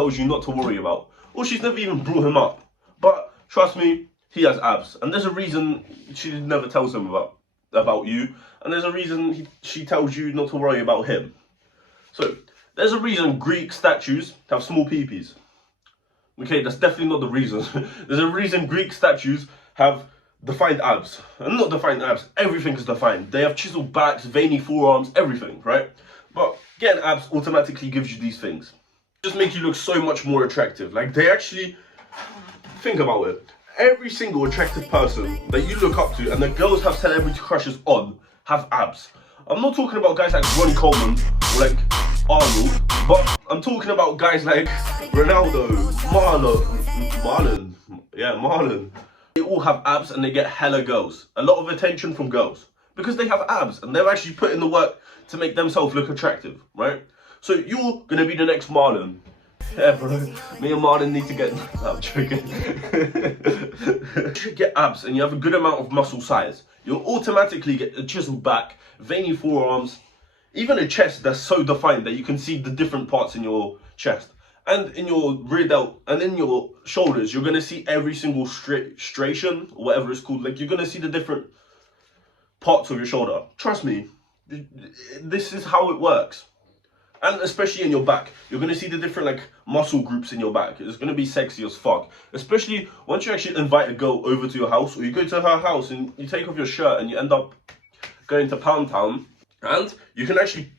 tells you not to worry about. Or she's never even brought him up. But trust me, he has abs. And there's a reason she never tells him about you. And there's a reason she tells you not to worry about him. So, there's a reason Greek statues have small peepees. Okay, that's definitely not the reason. There's a reason Greek statues have defined abs. And not defined abs, everything is defined. They have chiseled backs, veiny forearms, everything, right? But getting abs automatically gives you these things. Just make you look so much more attractive. Like, they actually, think about it. Every single attractive person that you look up to and the girls have celebrity crushes on have abs. I'm not talking about guys like Ronnie Coleman or like Arnold, but I'm talking about guys like Ronaldo, Marlon. They all have abs and they get hella girls. A lot of attention from girls. Because they have abs and they've actually put in the work to make themselves look attractive, right? So you're going to be the next Marlon. Yeah, bro. Me and Marlon need to get... No, I'm joking. You should get abs and you have a good amount of muscle size. You'll automatically get a chiseled back, veiny forearms, even a chest that's so defined that you can see the different parts in your chest. And in your rear delt and in your shoulders, you're going to see every single striation, or whatever it's called. Like, you're going to see the different parts of your shoulder. Trust me, this is how it works. And especially in your back, you're going to see the different like muscle groups in your back. It's going to be sexy as fuck. Especially once you actually invite a girl over to your house, or you go to her house and you take off your shirt and you end up going to Pound Town. And you can actually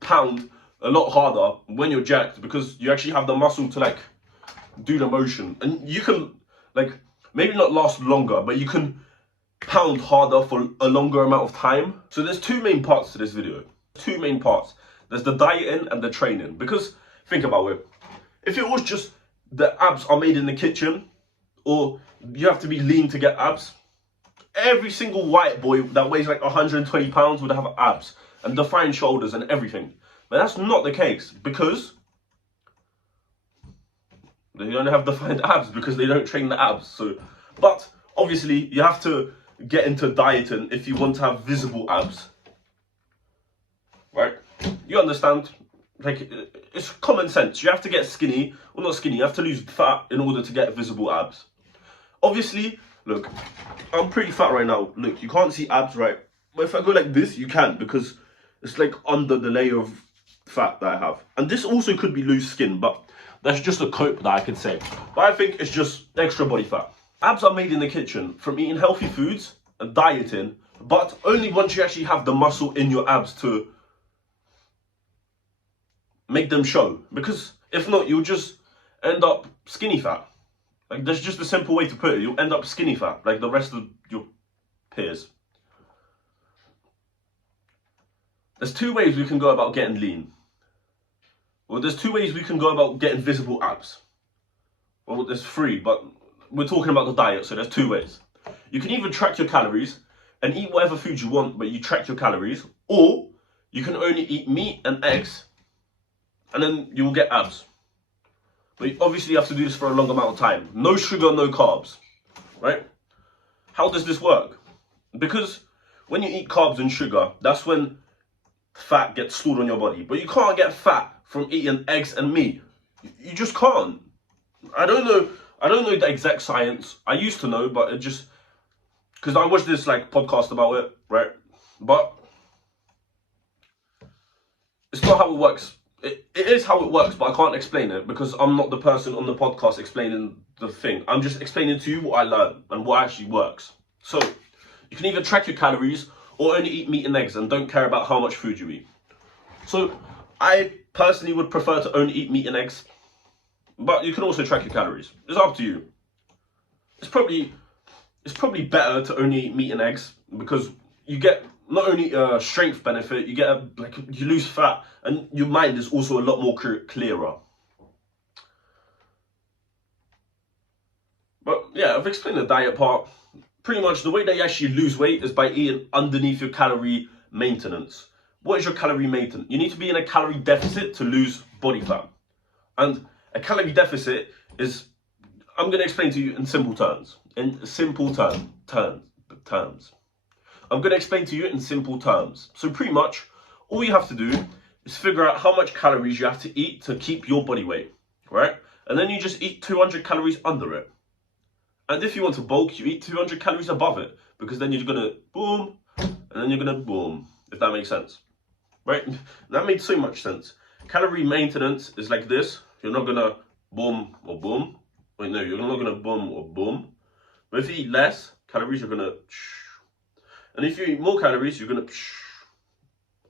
pound a lot harder when you're jacked because you actually have the muscle to like do the motion. And you can like maybe not last longer, but you can pound harder for a longer amount of time. So there's two main parts to this video. Two main parts. There's the dieting and the training. Because think about it. If it was just the abs are made in the kitchen, or you have to be lean to get abs, every single white boy that weighs like 120 pounds would have abs and defined shoulders and everything. But that's not the case because they don't have defined abs because they don't train the abs. So, but obviously you have to get into dieting if you want to have visible abs, right? You understand? Like, it's common sense. You have to get skinny, well, not skinny, you have to lose fat in order to get visible abs. Obviously, look, I'm pretty fat right now. Look, you can't see abs, right? But if I go like this, you can, because it's like under the layer of fat that I have. And this also could be loose skin, but that's just a cope that I can say. But I think it's just extra body fat. Abs are made in the kitchen from eating healthy foods and dieting, but only once you actually have the muscle in your abs to make them show. Because if not, you'll just end up skinny fat. Like, that's just a simple way to put it. You'll end up skinny fat, like the rest of your peers. There's two ways we can go about getting lean. Well, there's two ways we can go about getting visible abs. Well, there's three, but we're talking about the diet, so there's two ways. You can either track your calories and eat whatever food you want, but you track your calories, or you can only eat meat and eggs, and then you will get abs. But obviously you have to do this for a long amount of time. No sugar, no carbs, right? How does this work? Because when you eat carbs and sugar, that's when fat gets stored on your body. But you can't get fat from eating eggs and meat. You just can't. I don't know the exact science. I used to know, but it just, because I watched this like podcast about it, right? But it's not how it works. It is how it works, but I can't explain it because I'm not the person on the podcast explaining the thing. I'm just explaining to you what I learned and what actually works. So you can either track your calories or only eat meat and eggs and don't care about how much food you eat. So I personally would prefer to only eat meat and eggs, but you can also track your calories. It's up to you. It's probably better to only eat meat and eggs because you get not only a strength benefit, you get you lose fat, and your mind is also a lot more clearer. But yeah, I've explained the diet part. Pretty much the way that you actually lose weight is by eating underneath your calorie maintenance. What is your calorie maintenance? You need to be in a calorie deficit to lose body fat. And a calorie deficit is, I'm going to explain to you in simple terms. I'm going to explain to you in simple terms. So pretty much, all you have to do is figure out how much calories you have to eat to keep your body weight. right? And then you just eat 200 calories under it. And if you want to bulk, you eat 200 calories above it, because then you're gonna boom, and then you're gonna boom, if that makes sense, right? That made so much sense. Calorie maintenance is like this. You're not gonna boom or boom. Wait, no, you're not gonna boom or boom. But if you eat less calories, you're gonna, and if you eat more calories, you're gonna,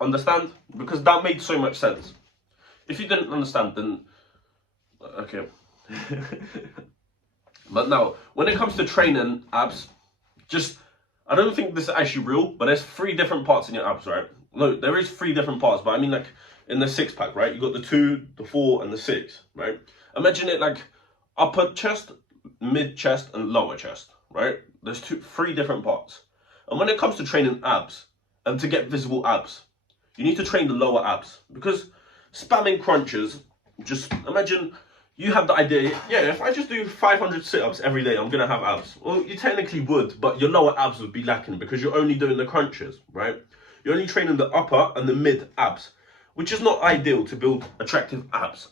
understand? Because that made so much sense. If you didn't understand, then okay. But now, when it comes to training abs, I don't think this is actually real, but there's 3 different parts in your abs, right? No, there is 3 different parts, but I mean like in the 6-pack, right? You got the 2, the 4, and the 6, right? Imagine it like upper chest, mid chest, and lower chest, right? There's 3 different parts. And when it comes to training abs, and to get visible abs, you need to train the lower abs, because spamming crunches, just imagine you have the idea, yeah, if I just do 500 sit-ups every day, I'm going to have abs. Well, you technically would, but your lower abs would be lacking because you're only doing the crunches, right? You're only training the upper and the mid abs, which is not ideal to build attractive abs.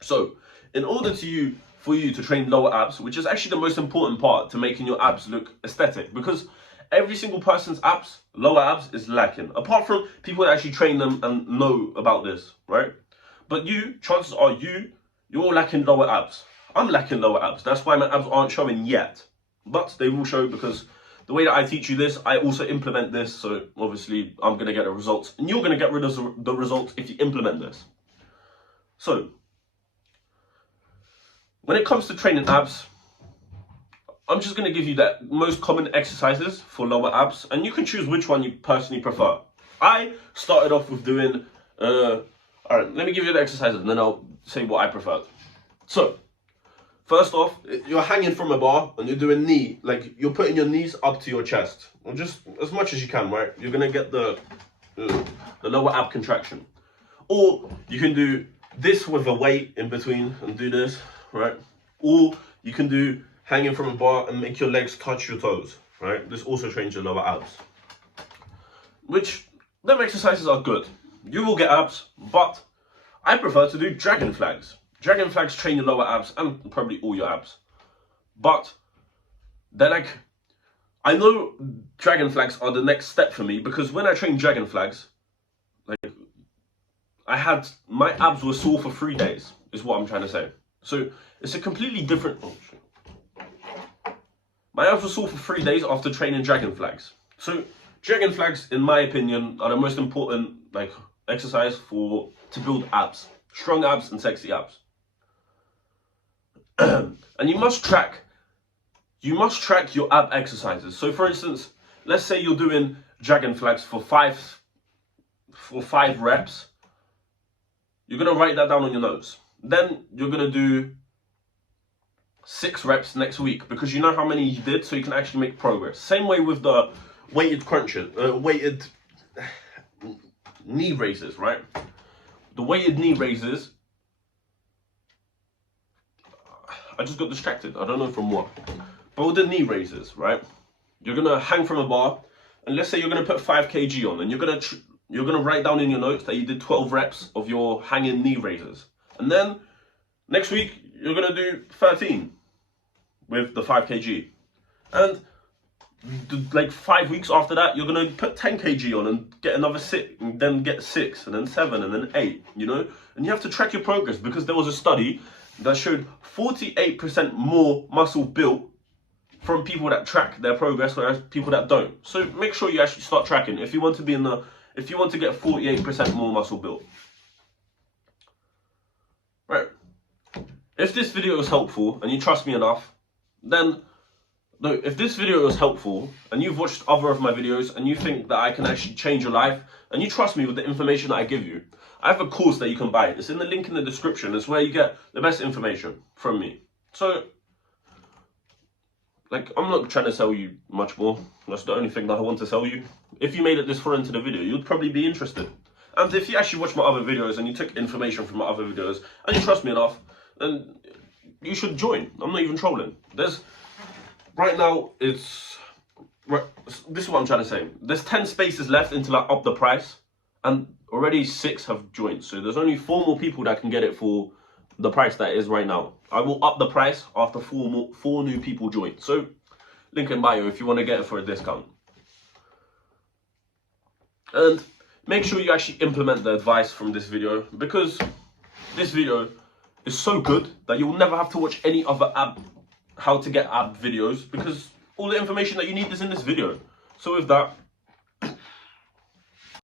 So, in order for you to train lower abs, which is actually the most important part to making your abs look aesthetic, because every single person's abs, lower abs, is lacking. Apart from people that actually train them and know about this, right? But chances are you're lacking lower abs. I'm lacking lower abs. That's why my abs aren't showing yet. But they will show, because the way that I teach you this, I also implement this. So obviously I'm going to get the results. And you're going to get rid of the results if you implement this. So, when it comes to training abs, I'm just going to give you the most common exercises for lower abs. And you can choose which one you personally prefer. I started off with doing... Alright, let me give you the exercises and then I'll say what I preferred. So, first off, you're hanging from a bar and you're doing knee, like you're putting your knees up to your chest. Or just as much as you can, right? You're going to get the lower ab contraction. Or you can do this with a weight in between and do this, right? Or you can do hanging from a bar and make your legs touch your toes, right? This also trains your lower abs. Which, them exercises are good. You will get abs, but I prefer to do dragon flags. Dragon flags train your lower abs and probably all your abs. But they're like, I know dragon flags are the next step for me, because when I trained dragon flags, like my abs were sore for 3 days, is what I'm trying to say. So it's a completely different, my abs were sore for 3 days after training dragon flags. So dragon flags, in my opinion, are the most important exercise to build abs, strong abs and sexy abs. And you must track your ab exercises. So for instance, let's say you're doing dragon flags for 5 reps. You're going to write that down on your notes. Then you're going to do 6 reps next week, because you know how many you did, so you can actually make progress. Same way with the weighted crunches, weighted knee raises, right? The weighted knee raises, I just got distracted. I don't know from what. But with the knee raises, right? You're gonna hang from a bar, and let's say you're gonna put 5 kg on, and you're gonna write down in your notes that you did 12 reps of your hanging knee raises, and then next week you're gonna do 13 with the 5 kg, and like 5 weeks after that, you're gonna put 10 kg on and get another 6, and then get 6, and then 7, and then 8. You know, and you have to track your progress, because there was a study that showed 48% more muscle built from people that track their progress, whereas people that don't. So make sure you actually start tracking if you want to get 48% more muscle built. Right. If this video was helpful and you trust me enough, then no, if this video was helpful and you've watched other of my videos and you think that I can actually change your life and you trust me with the information that I give you, I have a course that you can buy. It's in the link in the description. It's where you get the best information from me. So, I'm not trying to sell you much more. That's the only thing that I want to sell you. If you made it this far into the video, you'd probably be interested. And if you actually watch my other videos and you took information from my other videos and you trust me enough, then you should join. I'm not even trolling. Right now, this is what I'm trying to say. There's 10 spaces left until I up the price, and already 6 have joined. So there's only 4 more people that can get it for the price that it is right now. I will up the price after four new people join. So link in bio if you want to get it for a discount. And make sure you actually implement the advice from this video, because this video is so good that you will never have to watch any other how to get ab videos, because all the information that you need is in this video. So with that,